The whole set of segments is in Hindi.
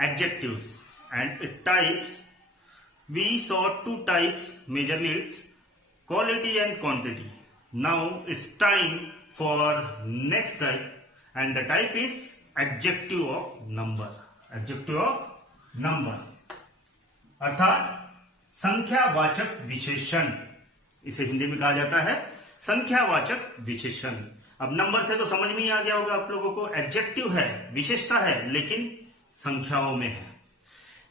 adjectives and it types. We saw two types, major needs, quality and quantity. Now it's time for next type, and the type is adjective of number. Adjective of number अर्थात संख्यावाचक विशेषण, इसे हिंदी में कहा जाता है संख्यावाचक विशेषण। अब नंबर से तो समझ में ही आ गया होगा आप लोगों को, एडजेक्टिव है, विशेषता है, लेकिन संख्याओं में है।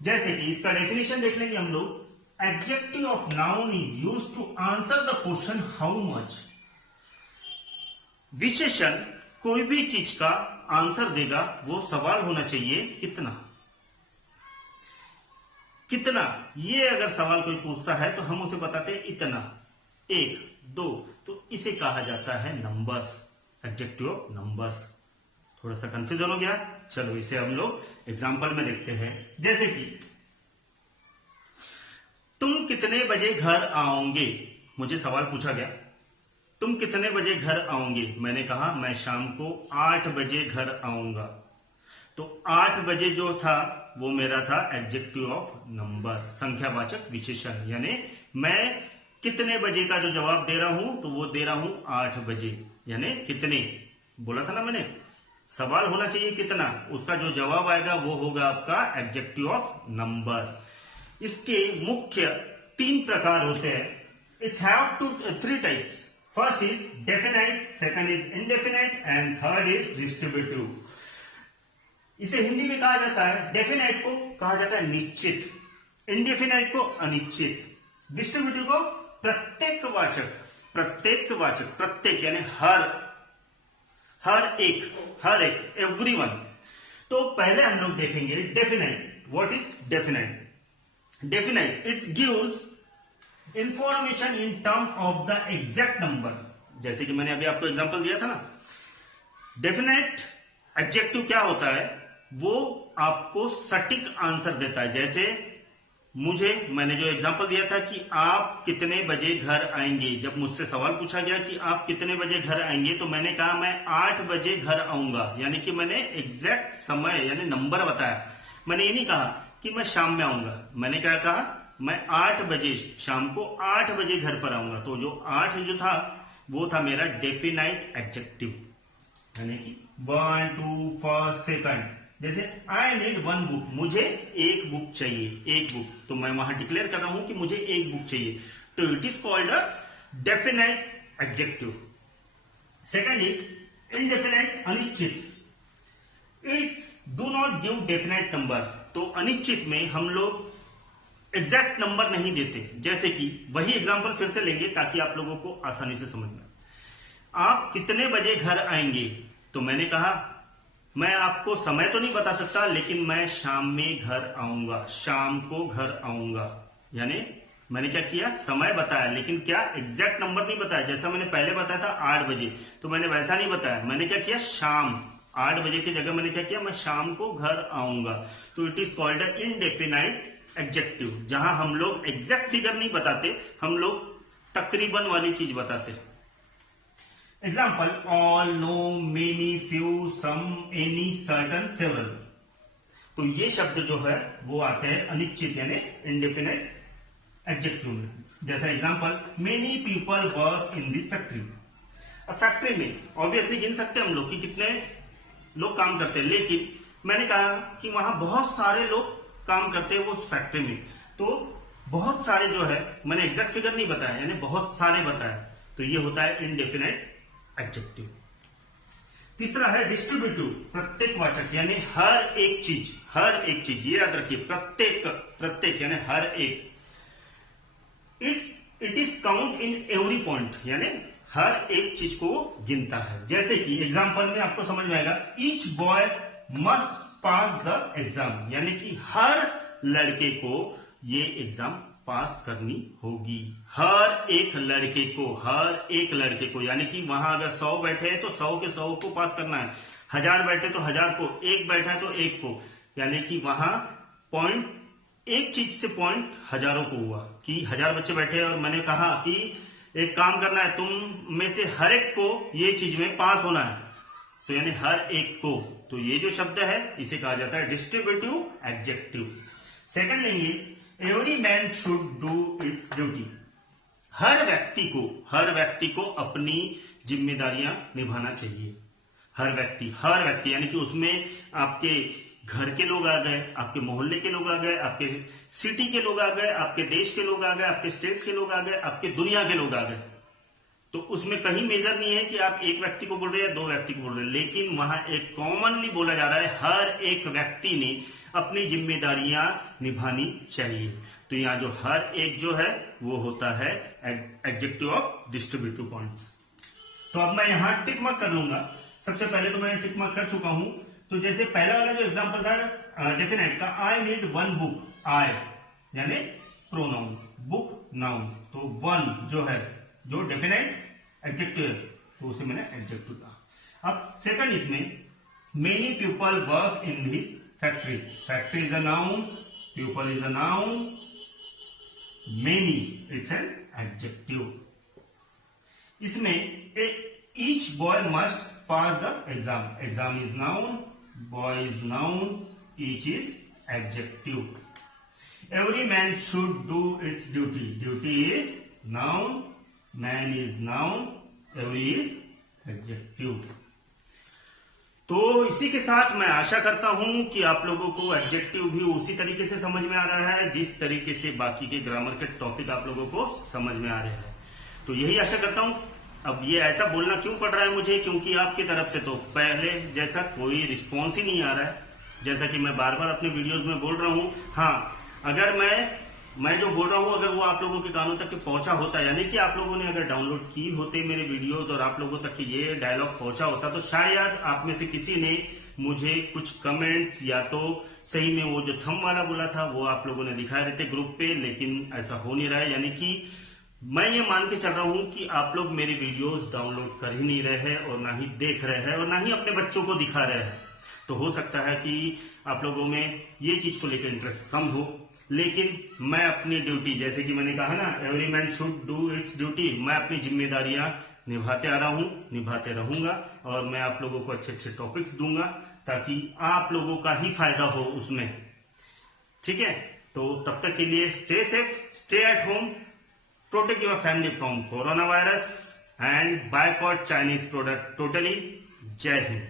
जैसे कि इसका डेफिनेशन देख लेंगे हम लोग। Adjective of noun is used to answer the question how much. विशेषण कोई भी चीज का आंसर देगा, वो सवाल होना चाहिए कितना। कितना, ये अगर सवाल कोई पूछता है तो हम उसे बताते हैं इतना, एक, दो, तो इसे कहा जाता है नंबर्स, एडजेक्टिव ऑफ नंबर्स। थोड़ा सा कंफ्यूजन हो गया, चलो इसे हम लोग एग्जांपल में देखते हैं। जैसे कि तुम कितने बजे घर आओगे, मुझे सवाल पूछा गया, तुम कितने बजे घर आओगे। मैंने कहा मैं शाम को 8 बजे घर आऊंगा। तो 8 बजे जो था वो मेरा था एडजेक्टिव ऑफ नंबर, संख्यावाचक विशेषण। यानी मैं कितने बजे का जो जवाब दे रहा हूं तो वो दे रहा हूं 8 बजे। यानी कितने बोला था ना मैंने, सवाल होना चाहिए कितना, उसका जो जवाब आएगा वो होगा आपका एडजेक्टिव ऑफ नंबर। इसके मुख्य 3 प्रकार होते हैं। It's have 3 types. First is definite, second is indefinite and third is distributive. इसे हिंदी में कहा जाता है, डेफिनाइट को कहा जाता है निश्चित, इनडेफिनाइट को अनिश्चित, डिस्ट्रीब्यूटिव को प्रत्येकवाचक। प्रत्येकवाचक, प्रत्येक यानी हर एक, एवरीवन। तो पहले हम लोग देखेंगे definite. What is definite? Definite it gives information in term of the exact number. जैसे कि मैंने अभी आपको एग्जांपल दिया था ना, डेफिनाइट एडजेक्टिव क्या होता है, वो आपको सटीक आंसर देता है। जैसे मैंने जो एग्जांपल दिया था कि आप कितने बजे घर आएंगे, जब मुझसे सवाल पूछा गया कि आप कितने बजे घर आएंगे, तो मैंने कहा मैं 8 बजे घर आऊंगा। यानी कि मैंने एग्जैक्ट समय यानी नंबर बताया। मैंने ये नहीं कहा कि मैं शाम में आऊंगा, मैंने क्या कहा, मैं 8 बजे, शाम को 8 बजे घर पर आऊंगा। तो जो 8 जो था वो था मेरा डेफिनाइट एडजेक्टिव, यानी कि 1, 2, फर्स्ट, सेकंड। जैसे आई नीड 1 बुक, मुझे 1 बुक चाहिए, 1 बुक, तो मैं वहां डिक्लेयर कर रहा हूं कि मुझे 1 बुक चाहिए। तो it is called a definite adjective. Second is indefinite, अनिश्चित। It's do not give definite number. तो अनिश्चित में हम लोग एग्जैक्ट नंबर नहीं देते। जैसे कि वही एग्जांपल फिर से लेंगे ताकि आप लोगों को आसानी से समझ में। आप कितने बजे घर आएंगे, तो मैंने कहा मैं आपको समय तो नहीं बता सकता, लेकिन मैं शाम में घर आऊंगा, शाम को घर आऊंगा। यानी मैंने क्या किया, समय बताया, लेकिन क्या एग्जैक्ट नंबर नहीं बताया। जैसा मैंने पहले बताया था 8 बजे, तो मैंने वैसा नहीं बताया। मैंने क्या किया, शाम 8 बजे की जगह मैंने क्या किया, मैं शाम को घर आऊंगा। तो it is called indefinite adjective, जहां हम लोग एग्जैक्ट फिगर नहीं बताते, हम लोग तकरीबन वाली चीज बताते हैं। Example all, no, many, few, some, any, certain, several. तो ये शब्द जो है वो आते हैं अनिश्चित यानी इनडेफिनाइट एडजेक्टिव में। जैसा example, many people work in this factory. अब फैक्ट्री में ऑब्वियसली गिन सकते हैं हम लोग कि कितने लोग काम करते हैं, लेकिन मैंने कहा कि वहां बहुत सारे लोग काम करते हैं वो फैक्ट्री में। तो बहुत सारे जो है, मैंने एग्जैक्ट फिगर नहीं बताया, यानी बहुत सारे बताया। तो ये होता है इनडेफिनाइट एडजेक्टिव। तीसरा है डिस्ट्रीब्यूटिव, प्रत्येकवाचक, यानी हर एक चीज, ये याद रखिए, प्रत्येक यानी हर एक। It is count in every point, यानी हर एक चीज को गिनता है। जैसे कि एग्जांपल में आपको समझ में आएगा, each boy must pass the exam, यानी कि हर लड़के को ये एग्जाम पास करनी होगी। हर एक लड़के को, यानी कि वहां अगर 100 बैठे हैं तो 100 के 100 को पास करना है, 1000 बैठे तो 1000 को, 1 बैठा है तो 1 को, यानी कि वहां पॉइंट, एक चीज से पॉइंट हजारों को हुआ कि 1000 बच्चे बैठे और मैंने कहा कि एक काम करना है, तुम में से हर एक को ये चीज में पास होना है, तो यानी हर एक को तो ये जो शब्द है इसे कहा जाता है डिस्ट्रीब्यूटिव एडजेक्टिव। सेकंड लेंगे, every man should do its duty. हर व्यक्ति को अपनी जिम्मेदारियां निभाना चाहिए। हर व्यक्ति यानी कि उसमें आपके घर के लोग आ गए, आपके मोहल्ले के लोग आ गए, आपके सिटी के लोग आ गए, आपके देश के लोग आ गए, आपके स्टेट के लोग आ गए, आपके दुनिया के लोग आ गए। तो उसमें कहीं मेजर नहीं है कि आप एक व्यक्ति को बोल रहे हैं या दो व्यक्ति को बोल रहे हैं, लेकिन वहां एक कॉमनली बोला जा रहा है हर एक व्यक्ति ने अपनी जिम्मेदारियां निभानी चाहिए। तो यहां जो हर एक जो है वो होता है एडजेक्टिव ऑफ डिस्ट्रीब्यूटिव पॉइंट्स। तो अब मैं यहां टिक मार्क कर लूंगा। सबसे पहले तो मैंने टिक मार्क कर चुका हूं। तो जैसे पहला वाला जो एग्जांपल था डेफिनेट का, आई नीड वन बुक, आई यानी प्रोनाउन, बुक नाउन, तो वन जो है जो डेफिनेट एडजेक्टिव है तो उसे मैंने एडजेक्टिव कहा। अब सेकंड इसमें, many people work in this factory. Factory is a noun, people is a noun, many it's an adjective. इसमें each boy must pass the exam. Exam is noun, boy is noun, each is adjective. Every man should do its duty. Duty is noun, man is noun, every is adjective. तो इसी के साथ मैं आशा करता हूं कि आप लोगों को एडजेक्टिव भी उसी तरीके से समझ में आ रहा है जिस तरीके से बाकी के ग्रामर के टॉपिक आप लोगों को समझ में आ रहे हैं। तो यही आशा करता हूं। अब ये ऐसा बोलना क्यों पड़ रहा है मुझे, क्योंकि आपकी तरफ से तो पहले जैसा कोई रिस्पॉन्स ही नहीं आ रहा है, जैसा कि मैं बार बार अपने वीडियोज में बोल रहा हूं। हाँ, अगर मैं जो बोल रहा हूं अगर वो आप लोगों के कानों तक पहुंचा होता, यानी कि आप लोगों ने अगर डाउनलोड की होते मेरे वीडियोस और आप लोगों तक ये डायलॉग पहुंचा होता, तो शायद आप में से किसी ने मुझे कुछ कमेंट्स या तो सही में वो जो थंब वाला बोला था वो आप लोगों ने दिखाए रहते ग्रुप पे, लेकिन ऐसा हो नहीं रहा है। यानी कि मैं ये मान के चल रहा हूं कि आप लोग मेरे वीडियोस डाउनलोड कर ही नहीं रहे हैं और ना ही देख रहे हैं और ना ही अपने बच्चों को दिखा रहे हैं। तो हो सकता है कि आप लोगों में ये चीज को लेकर इंटरेस्ट कम हो, लेकिन मैं अपनी ड्यूटी, जैसे कि मैंने कहा ना, every man should do its duty, मैं अपनी जिम्मेदारियां निभाते आ रहा हूं, निभाते रहूंगा और मैं आप लोगों को अच्छे अच्छे टॉपिक्स दूंगा ताकि आप लोगों का ही फायदा हो उसमें। ठीक है, तो तब तक के लिए stay safe, stay at home, protect your family from coronavirus and boycott Chinese product totally. Jai Hind.